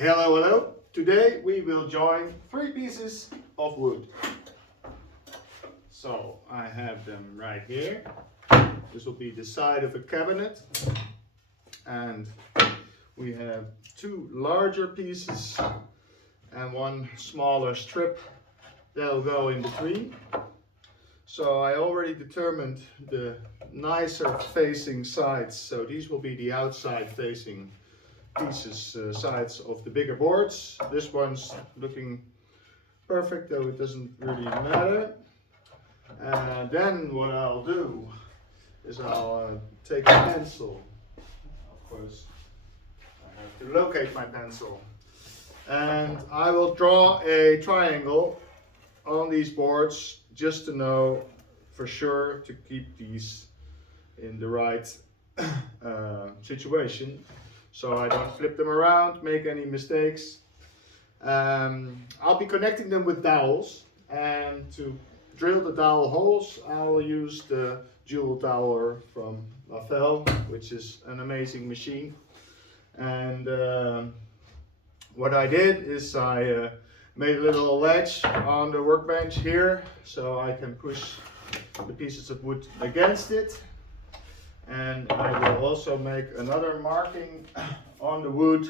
Hello, hello. Today we will join 3 pieces of wood. So I have them right here. This will be the side of a cabinet. And we have 2 larger pieces and 1 smaller strip that will go in between. So I already determined the nicer facing sides. So these will be the outside facing pieces, sides of the bigger boards. This one's looking perfect, though it doesn't really matter. And then what I'll do is I'll take a pencil. Of course, I have to locate my pencil. And I will draw a triangle on these boards just to know for sure to keep these in the right situation, so I don't flip them around, make any mistakes. I'll be connecting them with dowels, and to drill the dowel holes I will use the dual doweler from Mafell, which is an amazing machine. And what I did is I made a little ledge on the workbench here, so I can push the pieces of wood against it. And I will also make another marking on the wood,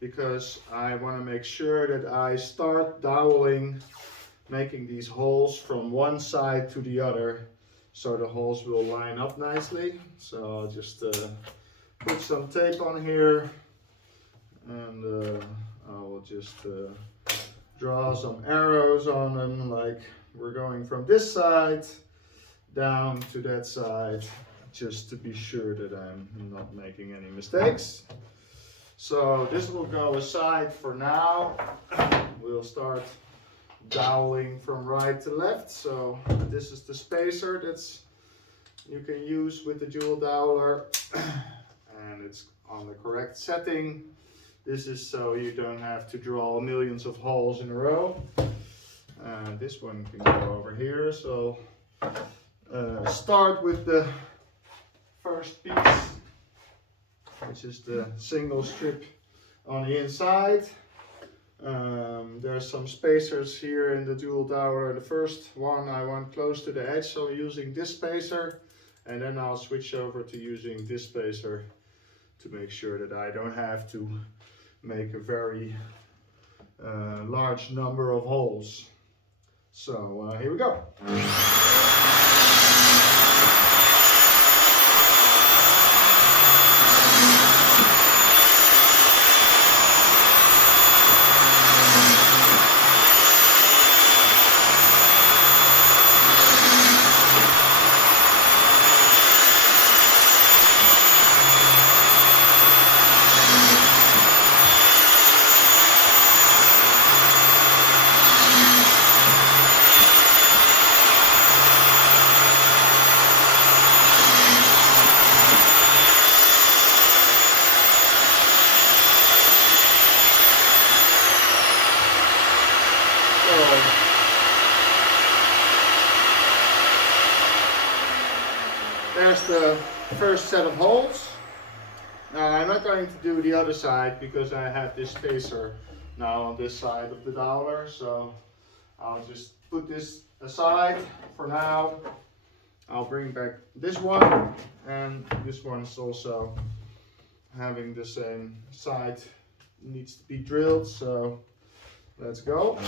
because I want to make sure that I start doweling, making these holes from one side to the other, so the holes will line up nicely. So I'll just put some tape on here, and I will just draw some arrows on them, like we're going from this side down to that side, just to be sure that I'm not making any mistakes. So this will go aside for now. We'll start doweling from right to left. So this is the spacer that's you can use with the dual doweler, and it's on the correct setting. This is so you don't have to draw millions of holes in a row. This one can go over here. So start with the first piece, which is the single strip on the inside. There's some spacers here in the dual doweler. The first one I want close to the edge, so using this spacer, and then I'll switch over to using this spacer to make sure that I don't have to make a very large number of holes. So here we go. There's the first set of holes. Now I'm not going to do the other side because I have this spacer now on this side of the doweler, so I'll just put this aside for now. I'll bring back this one, and this one is also having the same side, needs to be drilled, so let's go.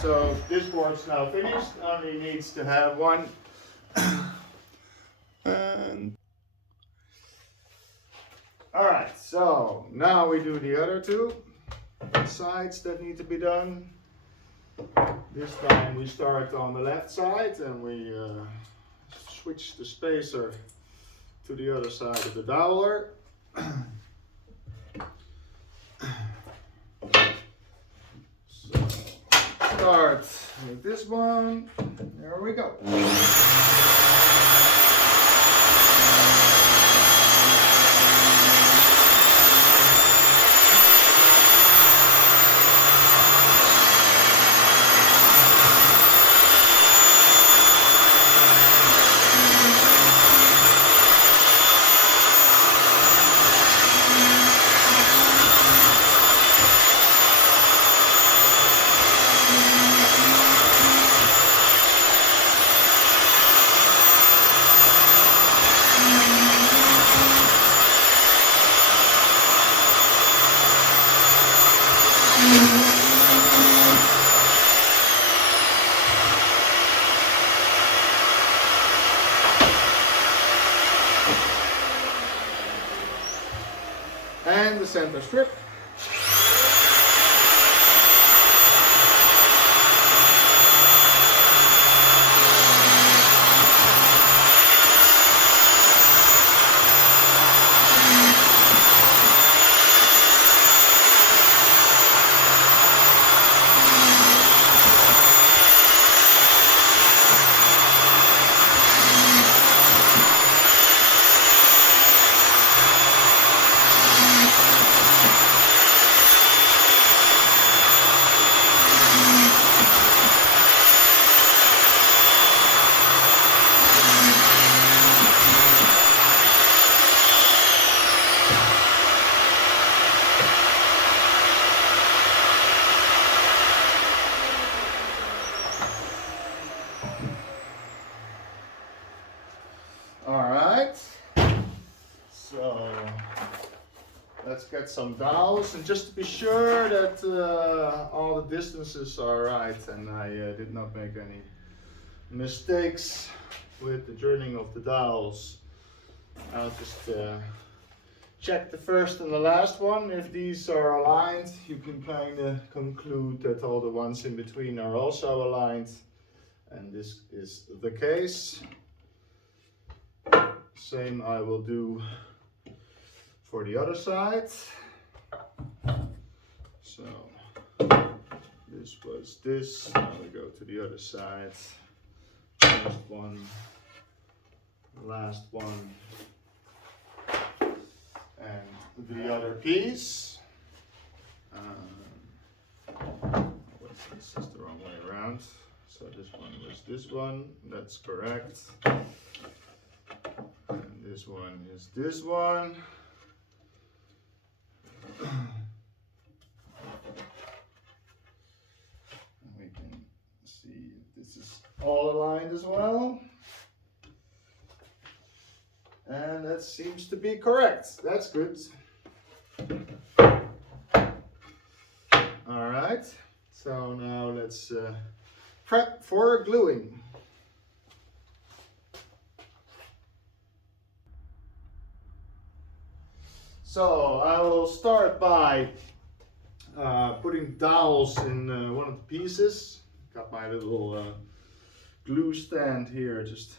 So this board's now finished, only needs to have one. And Alright, so now we do the other two sides that need to be done. This time we start on the left side and we switch the spacer to the other side of the doweler. So start with this one. There we go. And the center strip. Alright, so let's get some dowels, and just to be sure that all the distances are right and I did not make any mistakes with the drilling of the dowels, I'll just check the first and the last one. If these are aligned, you can kind of conclude that all the ones in between are also aligned, and this is the case. Same I will do for the other side. So this was this, now we go to the other side. First one, last one, and the other piece. Wait, this is the wrong way around. So this one was this one, that's correct. And this one is this one. And we can see if this is all aligned as well. And that seems to be correct. That's good. All right. So now let's prep for gluing. So I will start by putting dowels in one of the pieces. Got my little glue stand here. Just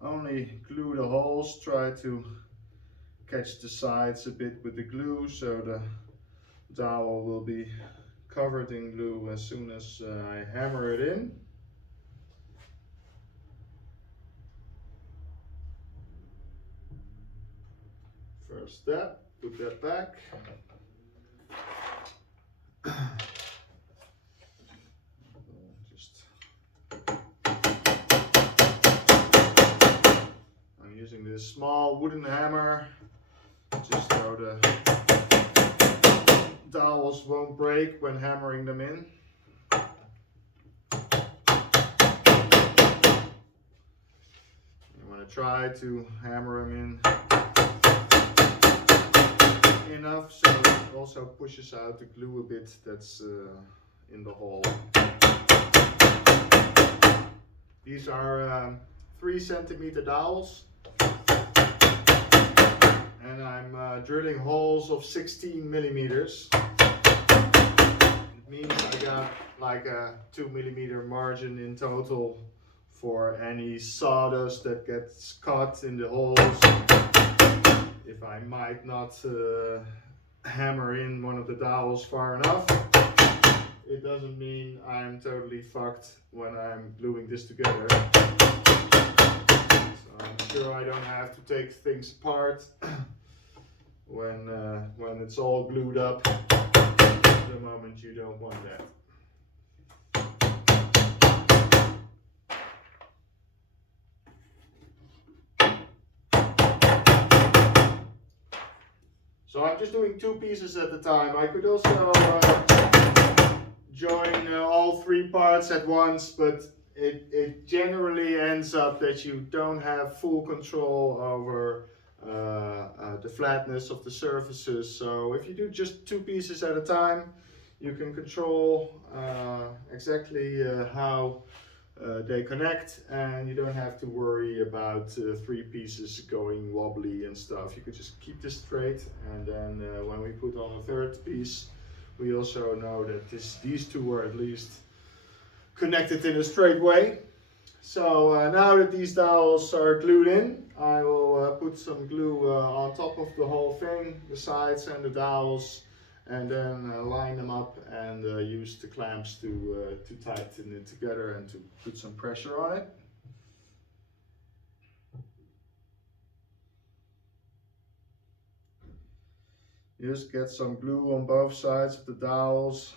only glue the holes. Try to catch the sides a bit with the glue so the dowel will be covered in glue as soon as I hammer it in. First step, put that back. I'm using this small wooden hammer just so the dowels won't break when hammering them in. You want to try to hammer them in enough so it also pushes out the glue a bit that's in the hole. These are 3 centimeter dowels, and I'm drilling holes of 16 millimeters. It means I got like a 2 millimeter margin in total for any sawdust that gets caught in the holes. If I might not hammer in one of the dowels far enough, it doesn't mean I'm totally fucked when I'm gluing this together. So I'm sure I don't have to take things apart when it's all glued up the moment you don't want that. So I'm just doing 2 pieces at a time. I could also join all 3 parts at once, but it generally ends up that you don't have full control over the flatness of the surfaces. So if you do just 2 pieces at a time, you can control exactly how they connect, and you don't have to worry about 3 pieces going wobbly and stuff. You could just keep this straight, and then when we put on a 3rd piece, we also know that these 2 are at least connected in a straight way. So now that these dowels are glued in, I will put some glue on top of the whole thing, the sides and the dowels, and then line them up and use the clamps to tighten it together and to put some pressure on it. Just get some glue on both sides of the dowels.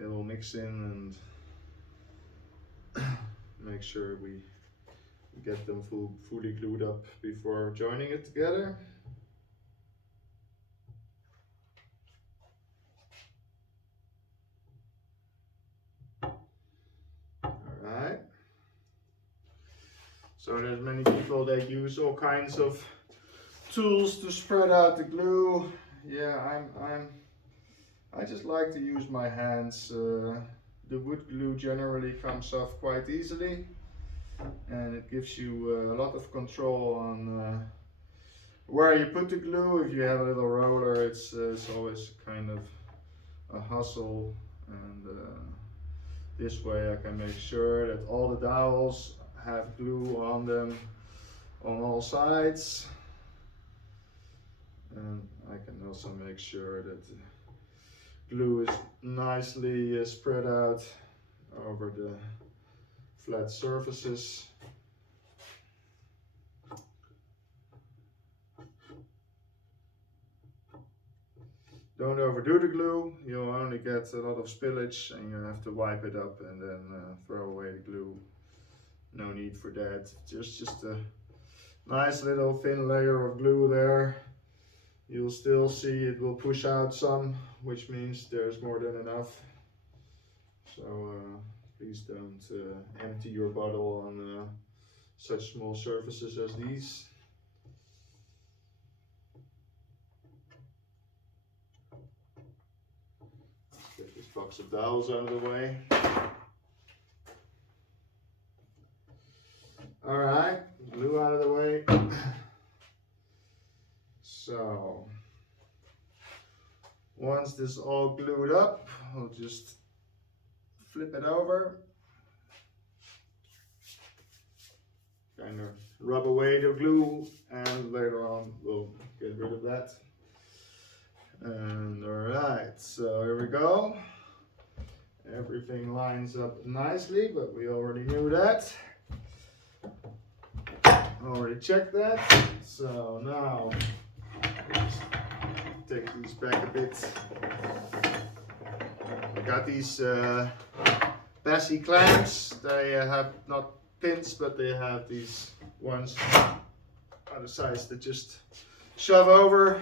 It will mix in and make sure we get them fully glued up before joining it together. Alright. So there's many people that use all kinds of tools to spread out the glue. Yeah, I just like to use my hands. The wood glue generally comes off quite easily, and it gives you a lot of control on where you put the glue. If you have a little roller, it's always kind of a hustle, and this way I can make sure that all the dowels have glue on them on all sides, and I can also make sure that the glue is nicely spread out over the flat surfaces. Don't overdo the glue, you'll only get a lot of spillage and you have to wipe it up and then throw away the glue. No need for that. Just a nice little thin layer of glue there. You'll still see it will push out some, which means there's more than enough. So please don't empty your bottle on such small surfaces as these. Get this box of dowels out of the way. Alright, glue out of the way. So, once this is all glued up, I'll just flip it over. Kind of rub away the glue, and later on we'll get rid of that. And alright, so here we go. Everything lines up nicely, but we already knew that. Already checked that. So now, just take these back a bit. I got these Bessey clamps. They have not pins, but they have these ones on the sides that just shove over,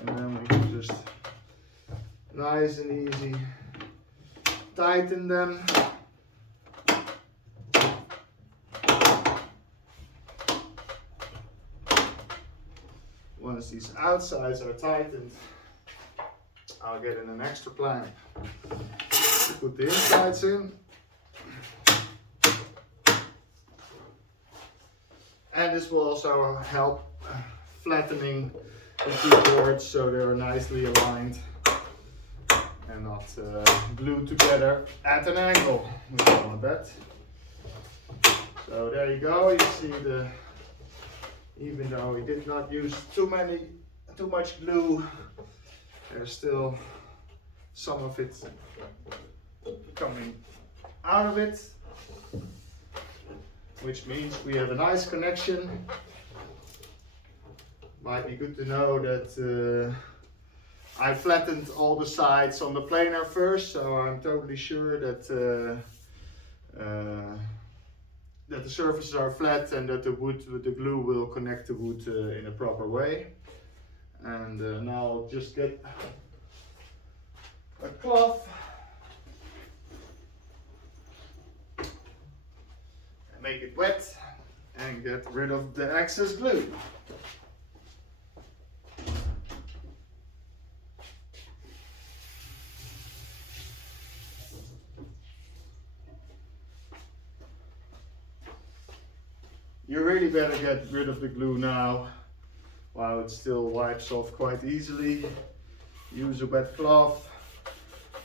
and then we can just nice and easy tighten them. Once these outsides are tightened, I'll get in an extra clamp to put the insides in. And this will also help flattening the two boards so they're nicely aligned and not glued together at an angle, which I want to bet. So there you go. You see even though we did not use too much glue, there's still some of it coming out of it, which means we have a nice connection. Might be good to know that I flattened all the sides on the planer first, so I'm totally sure that that the surfaces are flat and that the glue will connect the wood in a proper way. And now I'll just get a cloth and make it wet and get rid of the excess glue. You really better get rid of the glue now while it still wipes off quite easily. Use a wet cloth.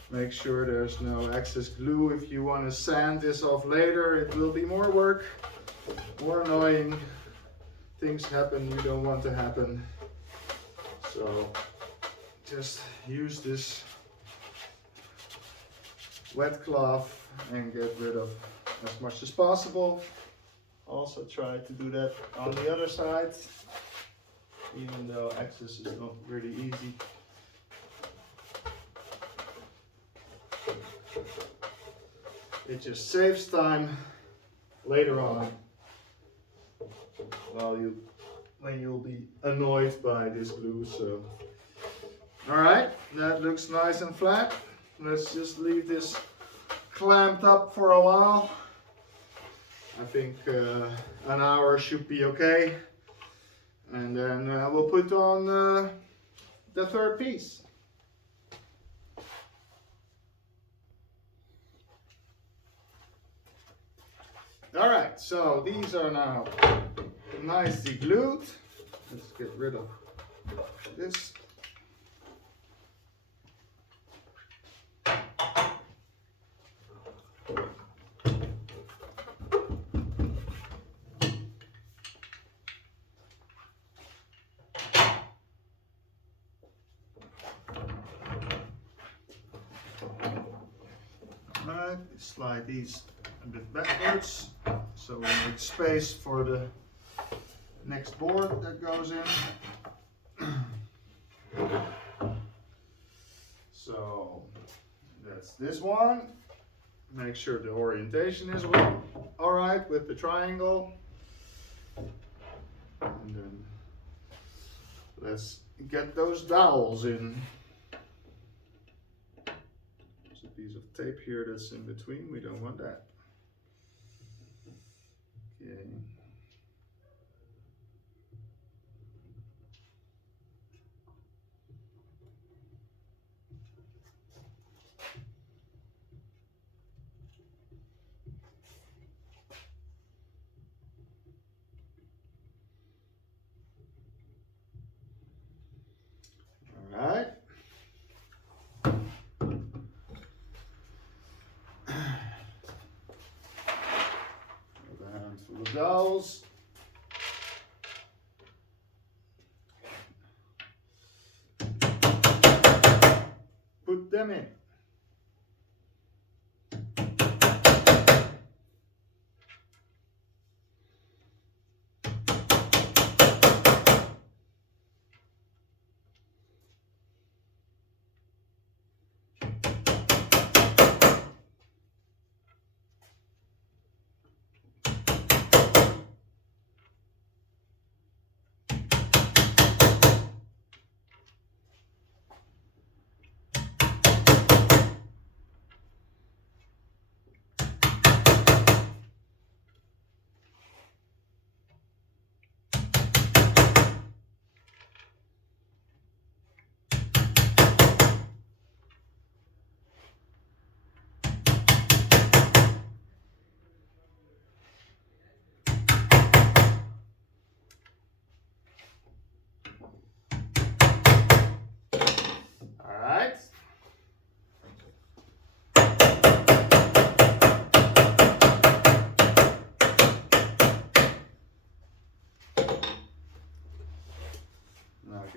Make sure there's no excess glue. If you want to sand this off later, it will be more work, more annoying. Things happen you don't want to happen. So just use this wet cloth and get rid of as much as possible. Also try to do that on the other side, even though access is not really easy. It just saves time later on when you'll be annoyed by this glue. So, alright, that looks nice and flat. Let's just leave this clamped up for a while. I think an hour should be okay, and then we'll put on the third piece. Alright, so these are now nicely glued. Let's get rid of this. Slide these a bit backwards so we make space for the next board that goes in. So that's this one. Make sure the orientation is all right with the triangle. And then let's get those dowels in. Piece of tape here that's in between, we don't want that. Okay. All right. Dowels. Put them in.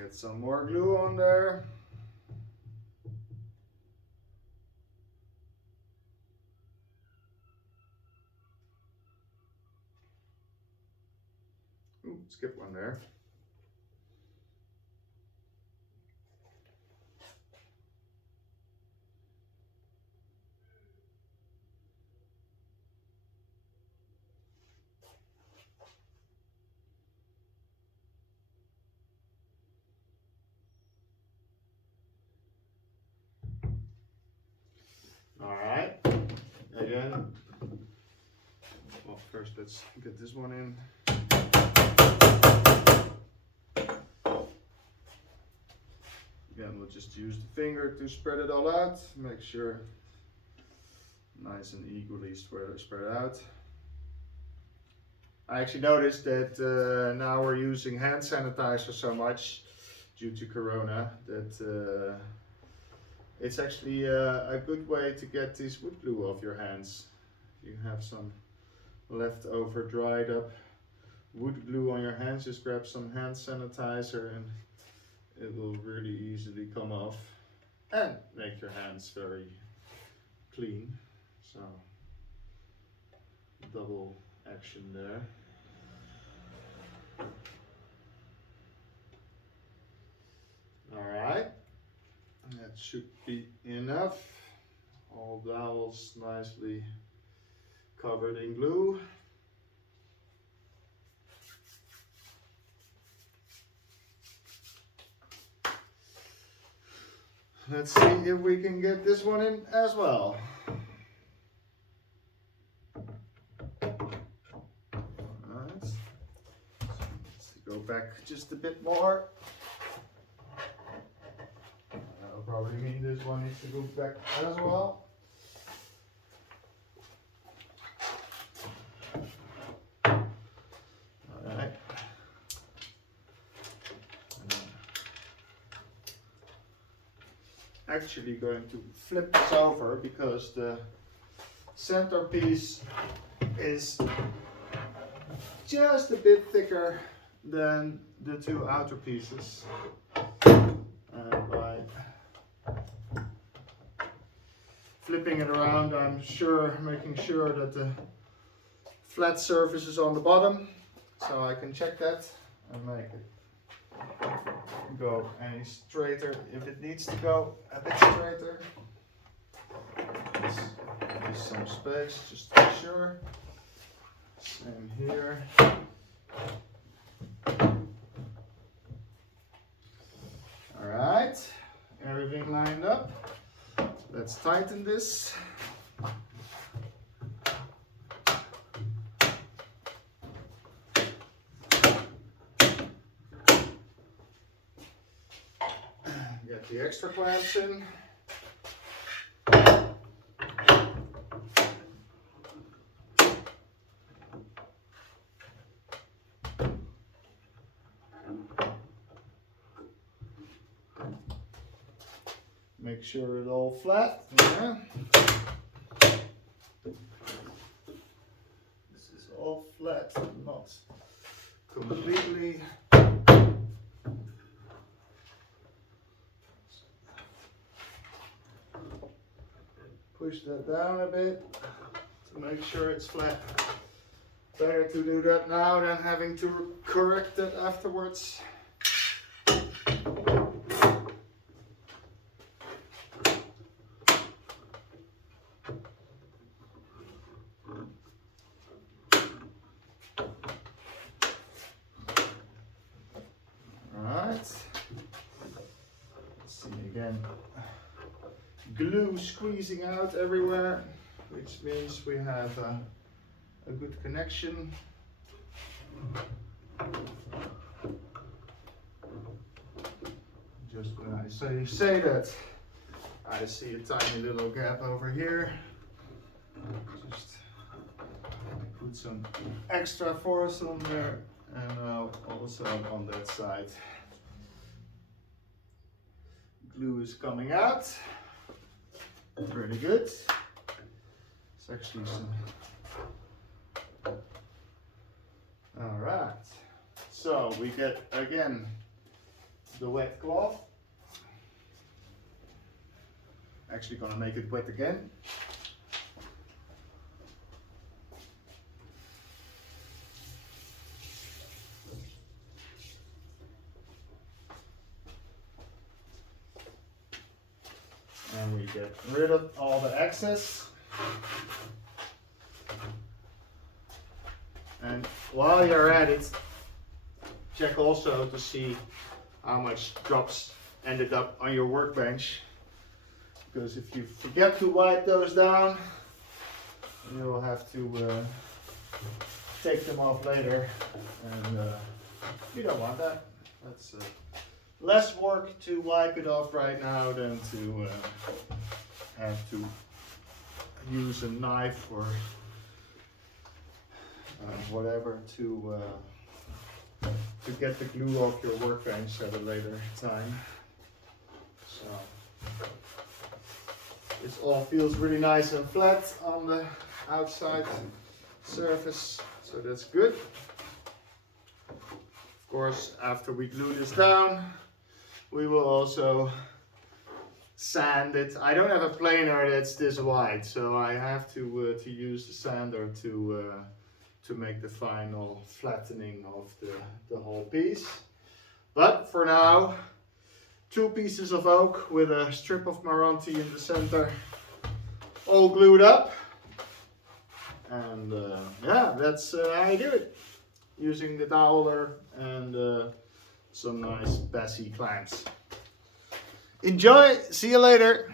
Get some more glue on there. Ooh, skip one there. Alright, again, well first let's get this one in. Again, we'll just use the finger to spread it all out, make sure nice and equally spread out. I actually noticed that now we're using hand sanitizer so much due to Corona that it's actually a good way to get this wood glue off your hands. If you have some leftover dried up wood glue on your hands, just grab some hand sanitizer and it will really easily come off and make your hands very clean. So double action there. Alright, that should be enough. All dowels nicely covered in glue. Let's see if we can get this one in as well. Alright, let's go back just a bit more. That'll probably mean this one needs to go back as well. Alright. Actually going to flip this over because the centerpiece is just a bit thicker than the two outer pieces. And by flipping it around, I'm making sure that the flat surface is on the bottom, so I can check that and make it go any straighter if it needs to go a bit straighter. Let's use some space just to be sure. Same here. Alright, everything lined up. Let's tighten this. Get the extra clamps in. Make sure it's all flat. Yeah. This is all flat, not completely. Push that down a bit to make sure it's flat. Better to do that now than having to correct it afterwards. Alright. Let's see again. Glue squeezing out everywhere, which means we have a good connection. Just when I say that, I see a tiny little gap over here. Just put some extra force on there, and also on that side. Glue is coming out. Really good. It's actually some. Alright. So we get again the wet cloth. Actually gonna make it wet again. And we get rid of all the excess. And while you're at it, check also to see how much drops ended up on your workbench. Because if you forget to wipe those down, you'll have to take them off later. And you don't want that. That's less work to wipe it off right now than to have to use a knife or whatever to get the glue off your workbench at a later time. So this all feels really nice and flat on the outside surface, so that's good. Of course, after we glue this down, we will also sand it. I don't have a planer that's this wide, so I have to use the sander to make the final flattening of the whole piece. But for now, 2 pieces of oak with a strip of meranti in the center, all glued up. And yeah, that's how I do it, using the doweler and some nice Bessey clamps. Enjoy, see you later.